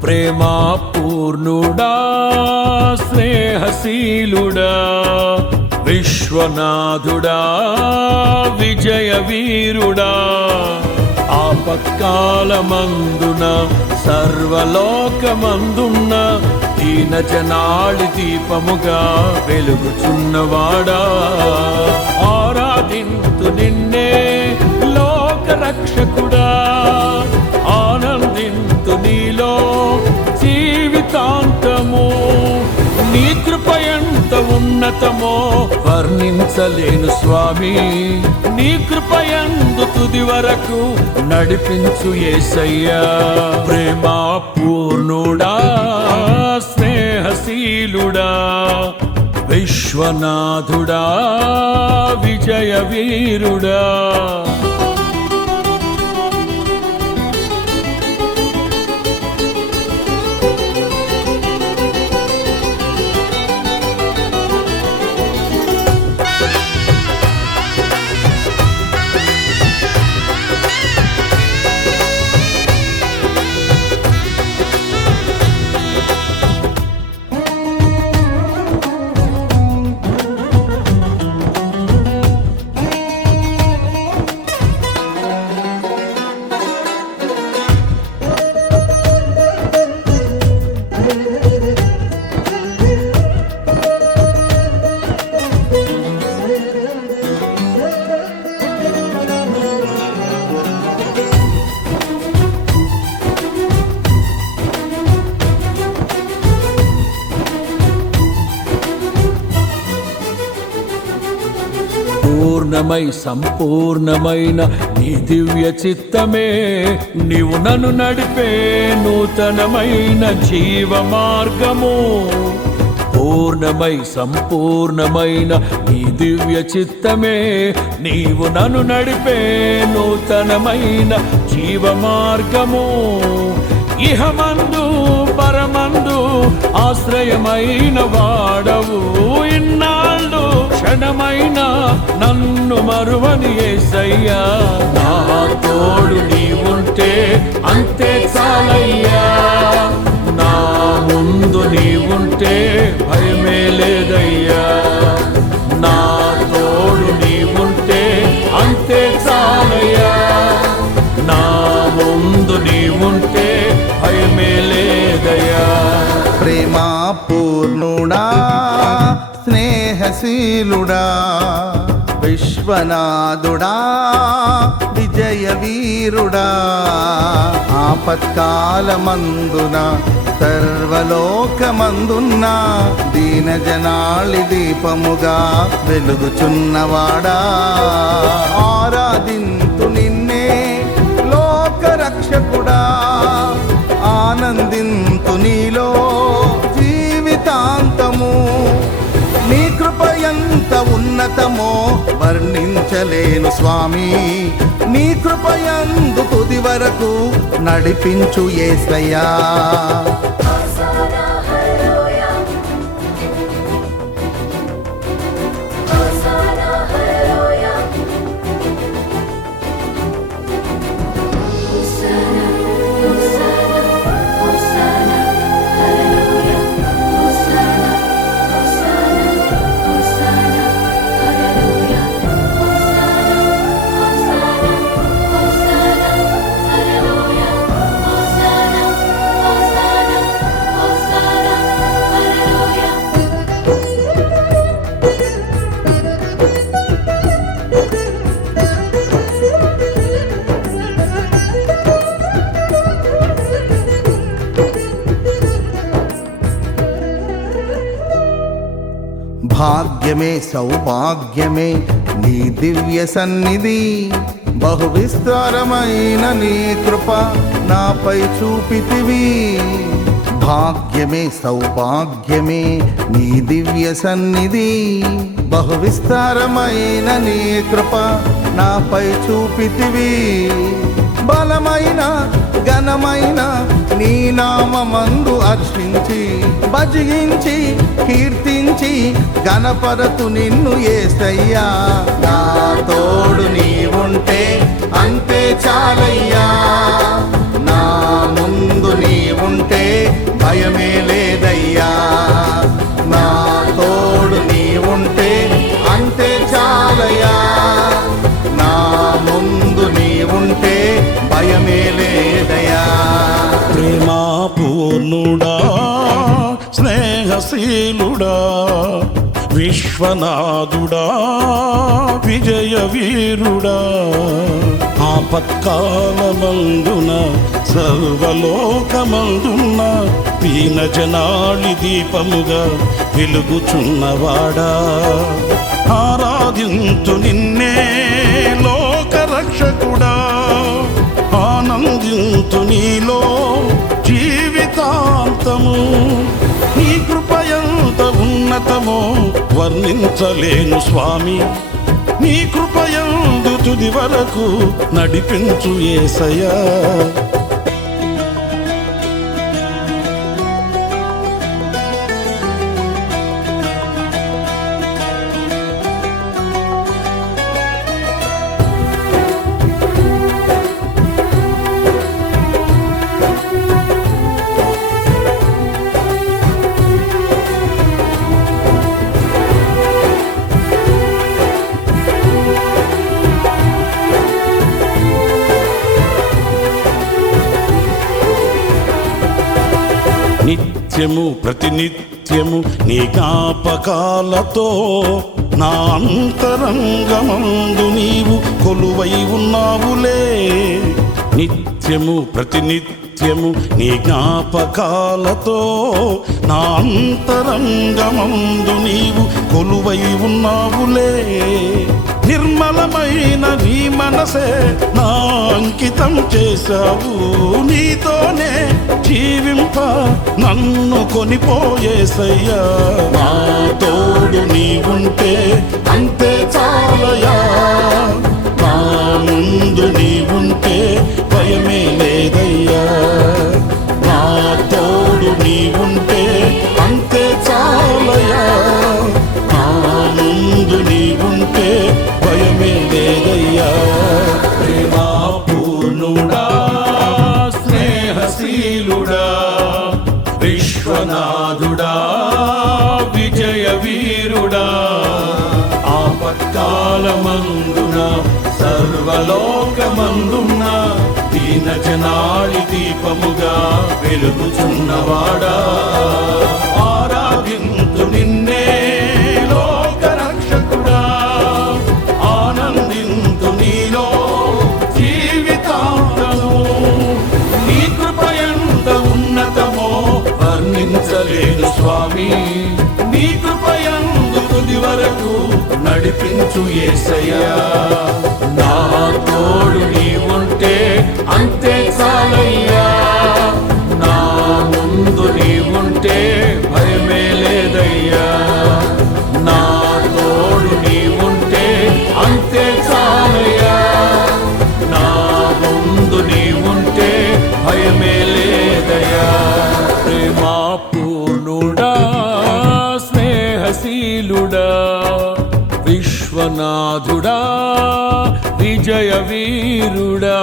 ప్రేమా పూర్ణుడా స్నేహశీలుడా విశ్వనాథుడా విజయ వీరుడా ఆపత్కాలమందున సర్వలోకమందున్న దీన జనాళి దీపముగా వెలుగుచున్నవాడా ఆరాధింతు నిన్నే లోక రక్షకుడా ఆనందింతు నీలో జీవితాంతము నీ కృప ఎంత ఉన్నతమో వర్ణించలేను స్వామి నీ కృప యందు తుది వరకు నడిపించు యేసయ్యా ప్రేమా పూర్ణుడా స్నేహశీలుడా విశ్వనాథుడా విజయ వీరుడా పూర్ణమై సంపూర్ణమైన నీ దివ్య చిత్తమే నీవు నన్ను నడిపే నూతనమైన జీవ మార్గము పూర్ణమై సంపూర్ణమైన నీ దివ్య చిత్తమే నీవు నన్ను నడిపే నూతనమైన జీవ మార్గము ఇహమందు పరమందు ఆశ్రయమైన వాడవు ఇన్నాళ్ళు క్షణమైన నన్ను మరువని యేసయ్యా నా తోడు నీవుంటే అంతే చాలయ్యా నా ముందు నీవుంటే భయమే లేదయ్యా నా తోడు నీవుంటే అంతే చాలయ్యా నా ముందు నీవుంటే భయమే లేదయ్యా ప్రేమా పూర్ణుడా స్నేహశీలుడా విశ్వనాథుడా విజయ వీరుడా ఆపత్కాలమందున సర్వలోకమందున్న దీన జనాళి దీపముగా వెలుగుచున్నవాడా ఆరాధింతు నిన్నే లోక రక్షకుడా ఆనందింతు నీలో జీవితాంతము నీ కృప ఎంత ఉన్నతమో వర్ణించలేను స్వామి నీ కృప యందు తుది వరకు నడిపించు యేసయ్యా భాగ్యమే సౌభాగ్యమే నీ దివ్య సన్నిధి బహు విస్తారమైన నీ కృప నాపై చూపితివి భాగ్యమే సౌభాగ్యమే నీ దివ్య సన్నిధి బహు విస్తారమైన నీ కృప నాపై చూపితివి బలమైన ఘనమైన నీ నామమందు అర్చించి భజించి కీర్తించి గణపరతు నిన్ను యేసయ్యా నా తోడు నీవుంటే అంతే చాలయ్యా నా ముందు నీవుంటే భయమే లేదయ్యా. నా తోడు నీ ఉంటే అంతే చాలయ్యా. నా ముందు నీ ఉంటే భయమే లేదయ్యా. ప్రేమాపూర్ణుడా, స్నేహశీలుడా, విశ్వనాథుడా, విజయ వీరుడా, ఆపత్కాలమందున సర్వలోకమందున్న దీనజనాళి దీపముగా వెలుగుచున్నవాడా, ఆరాధింతు నిన్నే లోకరక్షకుడా, ఆనందింతు నీలో జీవితాంతము. నీ కృపయంత ఉన్నతమో వర్ణించలేను స్వామి, నీ కృపయందు తుది వరకు నడిపించు యేసయ్యా. నిత్యము ప్రతినిత్యము నీ జ్ఞాపకాలతో నా అంతరంగమందు నీవు కొలువై ఉన్నావులే. నిత్యము ప్రతినిత్యము నీ జ్ఞాపకాలతో నా అంతరంగమందు నీవు కొలువై ఉన్నావులే. నిర్మలమైన నీ మనసే నా అంకితం చేశావు, నీతోనే జీవింప నన్ను కొనిపోయేసయ్యా. నా తోడు నీ ఉంటే అంతే చాలయా. నా ముందు నీ ఉంటే భయమే లేదయ్యా. నా తోడు నీ ఉంటే అంతే చాలయా. నా ముందు నీ ఉంటే భయమే లేదయ్యా. ప్రేమాపూర్ణుడా, స్నేహశీలుడా, విశ్వనాథుడా, విజయ వీరుడా, ఆపత్కాలమందున సర్వలోకమందున్న దీనజనాళి దీపముగా వెలుగుచున్నవాడా, ఆరాధింతు నిన్నే లోకరక్షకుడా, ఆనందింతు నీలో జీవితాంతము. నీ కృపయంత ఉన్నతమో వర్ణించలేను స్వామి, నీ కృపయందు తుది వరకు నడిపించు యేసయ్యా. నా తోడు నీ ఉంటే అంతే చాలయ్యా. నా ముందు నీ ఉంటే భయమే లేదయ్యా. నా తోడు నీ ఉంటే అంతే చాలయ్యా. నా ముందు నీ ఉంటే భయమే లేదయ్యా. ప్రేమాపూర్ణుడా, స్నేహశీలుడా, విశ్వనాథుడా, విజయ వీరుడా,